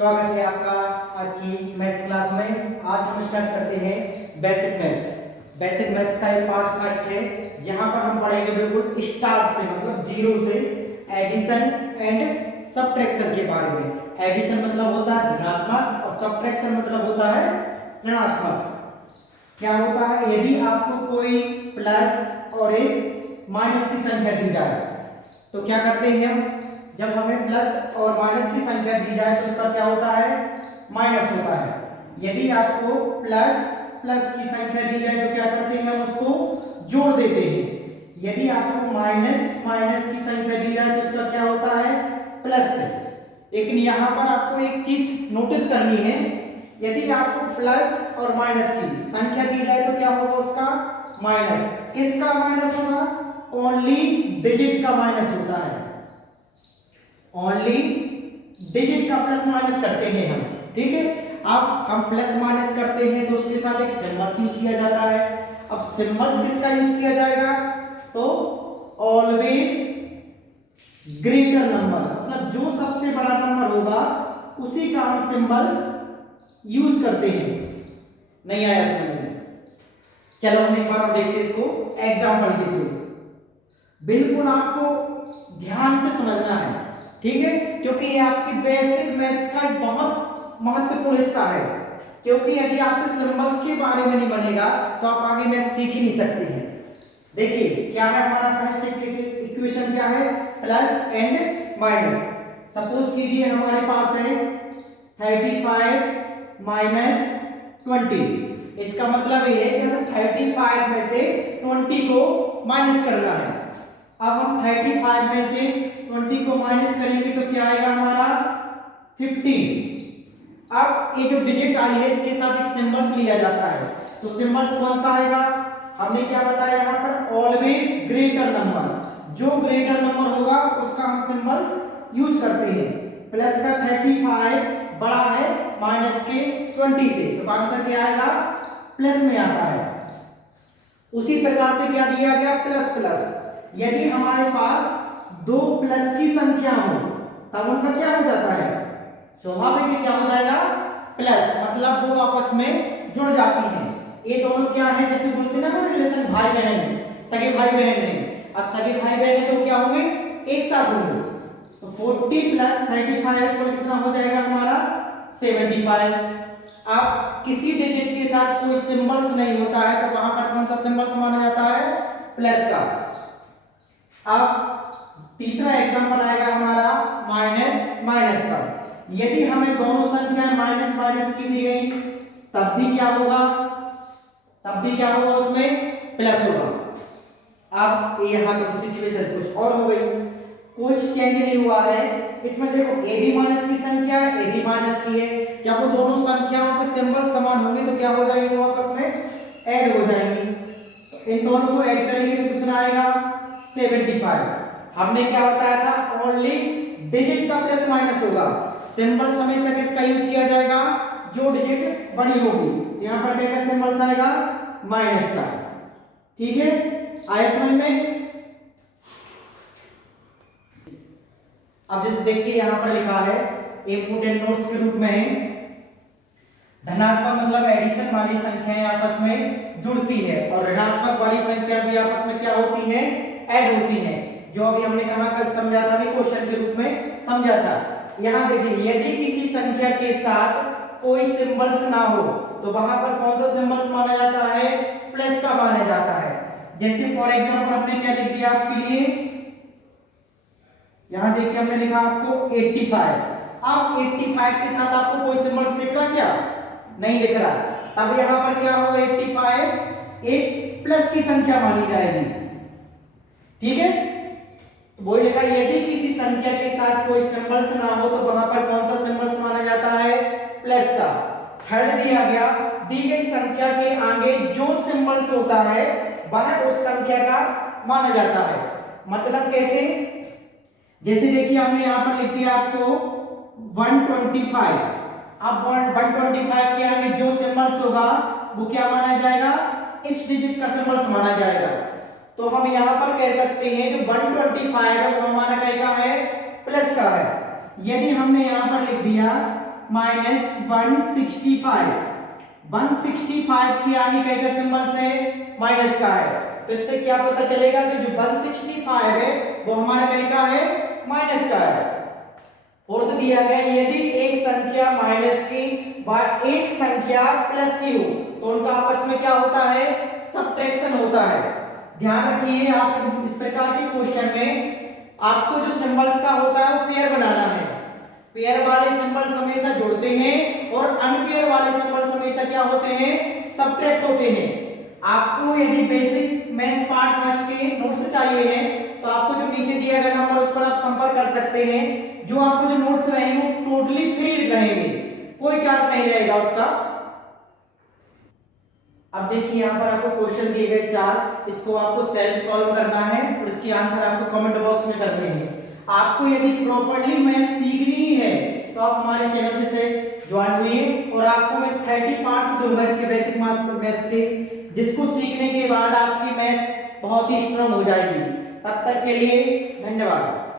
स्वागत है आपका आज की मैथ्स क्लास में। आज हम स्टार्ट करते हैं बेसिक मैथ्स। बेसिक मैथ्स का ये पार्ट फर्स्ट है, जहां पर हम पढ़ेंगे बिल्कुल स्टार्ट से, मतलब जीरो से एडिशन एंड सब्ट्रैक्शन के बारे में। एडिशन मतलब होता है धनात्मक और सब्ट्रैक्शन मतलब होता है ऋणात्मक। क्या होता है, यदि आपको कोई प्लस और एक माइनस की संख्या दी जाए तो क्या करते हैं हम, जब हमें प्लस और माइनस की संख्या दी जाए तो उसका क्या होता है, माइनस होता है। यदि आपको प्लस प्लस की संख्या दी जाए तो क्या करते हैं, हम उसको जोड़ देते हैं। यदि आपको माइनस माइनस की संख्या दी जाए तो उसका क्या होता है, प्लस। लेकिन यहाँ पर आपको एक चीज नोटिस करनी है, यदि आपको प्लस और माइनस की संख्या दी जाए तो क्या होगा, उसका माइनस। किसका माइनस होगा, ओनली डिजिट का माइनस होता है। ओनली डिजिट का प्लस माइनस करते हैं हम, ठीक है। अब हम प्लस माइनस करते हैं तो उसके साथ एक सिंबल्स यूज किया जाता है। अब सिंबल्स किसका यूज किया जाएगा, तो ऑलवेज ग्रेटर नंबर, मतलब जो सबसे बड़ा नंबर होगा उसी का हम सिंबल्स यूज करते हैं। नहीं आया समझ में? चलो हम एक बार देखते हैं इसको एग्जांपल के थ्रू। बिल्कुल आपको ध्यान से समझना है, ठीक है, क्योंकि ये आपकी बेसिक मैथ्स का एक बहुत महत्वपूर्ण हिस्सा है। क्योंकि यदि आपसे सिंबल्स के बारे में नहीं बनेगा तो आप आगे मैथ सीख ही नहीं सकते हैं। देखिए क्या है हमारा फर्स्ट इक्वेशन, क्या है, प्लस एंड माइनस। सपोज कीजिए हमारे पास है 35 माइनस 20। इसका मतलब ये है कि हमें 35 में से 20 को माइनस करना है। अब हम 35 में से 20 को माइनस करेंगे तो क्या आएगा हमारा 15। अब ये जो डिजिट आई है इसके साथ एक सिंबल्स लिया जाता है, तो सिंबल्स कौन सा आएगा, हमने क्या बताया यहाँ पर, ऑलवेज ग्रेटर नंबर। जो ग्रेटर नंबर होगा उसका हम सिंबल्स यूज करते हैं। प्लस का 35 बड़ा है माइनस के 20 से, तो आंसर क्या आएगा, प्लस में आता है। उसी प्रकार से क्या दिया गया, प्लस प्लस। यदि हमारे पास दो प्लस की संख्या हो तब उनका क्या हो जाता है, स्वाभाविक है क्या हो जाएगा, प्लस, मतलब वो आपस में जुड़ जाती हैं। ये दोनों क्या है, जैसे बोलते हैं ना रिलेशन, भाई बहन, सगे भाई बहन हैं। अब सगे भाई बहन है तो क्या होंगे, एक साथ होंगे। तो 40 प्लस 35 को कितना हो जाएगा हमारा 75। अब किसी डिजिट के साथ कोई सिंबल्स नहीं होता है तो वहां पर कौन सा सिंबल्स माना जाता है, प्लस का। अब तीसरा एग्जांपल आएगा हमारा माइनस माइनस का। यदि हमें दोनों संख्याएं माइनस माइनस की दी गई तब भी क्या होगा, उसमें प्लस होगा। अब यहां तो सिचुएशन कुछ और हो गई, कुछ चेंज नहीं हुआ है इसमें। देखो ए भी माइनस की संख्या है, ए भी माइनस की है। जब वो दोनों संख्याओं के सिंबल समान होंगे तो क्या हो जाएंगे, वो आपस में ऐड हो जाएंगी। तो इन दोनों को ऐड करेंगे तो कितना आएगा 75। हमने क्या बताया था, ओनली डिजिट का प्लस माइनस होगा। सिंबल्स हमेशा किसका यूज किया जाएगा, जो डिजिट बड़ी होगी। यहां पर क्या सिंबल्स आएगा, माइनस का, ठीक है। आया समझ में? अब जैसे देखिए यहां पर लिखा है, इंपोर्टेंट नोट्स के रूप में है, धनात्मक मतलब एडिशन वाली संख्याएं आपस में जुड़ती है और ऋणात्मक वाली संख्या भी आपस में क्या होती है, ऐड होती है। जो अभी हमने कहा कल समझा था, भी क्वेश्चन के रूप में समझा था। यहां देखिए, यदि किसी संख्या के साथ कोई सिंबल्स ना हो तो वहां पर कौन सा सिंबल्स माना जाता है, प्लस का माना जाता है। जैसे फॉर एग्जांपल हमने क्या लिख दिया आपके लिए, यहां देखिए हमने लिखा आपको 85। अब 85 के साथ आपको कोई सिंबल्स दिख रहा, क्या नहीं दिख रहा, तब यहां पर क्या होगा, 85 एक प्लस की संख्या मानी जाएगी, ठीक है। तो वही लिखा, यदि किसी संख्या के साथ कोई सिंबल्स ना हो तो वहां पर कौन सा सिंबल्स माना जाता है, प्लस का। थर्ड दिया गया, दी गई संख्या के आगे जो सिंबल्स होता है वह उस संख्या का माना जाता है। मतलब कैसे, जैसे देखिए हमने यहां पर लिख दिया आपको 125। अब 125 के आगे जो सिंबल्स होगा वो क्या माना जाएगा, इस डिजिट का सिंबल्स माना जाएगा। तो हम यहां पर कह सकते हैं जो 125 है वो हमारा क्या है, प्लस का है। यदि हमने यहां पर लिख लिख दिया -165। 165 के आगे का सिंबल से माइनस का है, तो इससे क्या पता चलेगा कि जो 165 है वो हमारा कहीं का है, माइनस का है। फोर्थ दिया गया यदि एक संख्या माइनस की व एक संख्या प्लस की हो तो उनका आपस में क्या होता है, सब्ट्रैक्शन होता है। ध्यान रखिए आप इस प्रकार के क्वेश्चन में आपको जो सिंबल्स का होता है वो पेयर बनाना है। पेयर वाले सिंबल्स हमेशा जुड़ते हैं और अनपेयर वाले सिंबल्स हमेशा क्या होते हैं, सब्ट्रैक्ट होते हैं। आपको यदि बेसिक मैथ्स पार्ट फर्स्ट के नोट्स चाहिए हैं तो आपको जो नीचे दिया गया नंबर उस पर आप संपर्क कर सकते हैं। जो आपको जो नोट्स रहेंगे वो टोटली फ्री रहेंगे, कोई चार्ज नहीं रहेगा उसका। अब देखिए यहाँ पर आपको क्वेश्चन दिए गए 4, इसको आपको सेल्फ सॉल्व करना है और इसके आंसर आपको कमेंट बॉक्स में करने हैं। आपको यदि प्रॉपर्ली मैथ सीखनी ही है तो आप हमारे चैनल से ज्वाइन हुई और आपको मैं 30 पार्ट्स दूंगा इसके बेसिक मैथ्स के, जिसको सीखने के बाद आपकी मैथ्स बहुत ही स्ट्रांग हो जाएगी। तब तक के लिए धन्यवाद।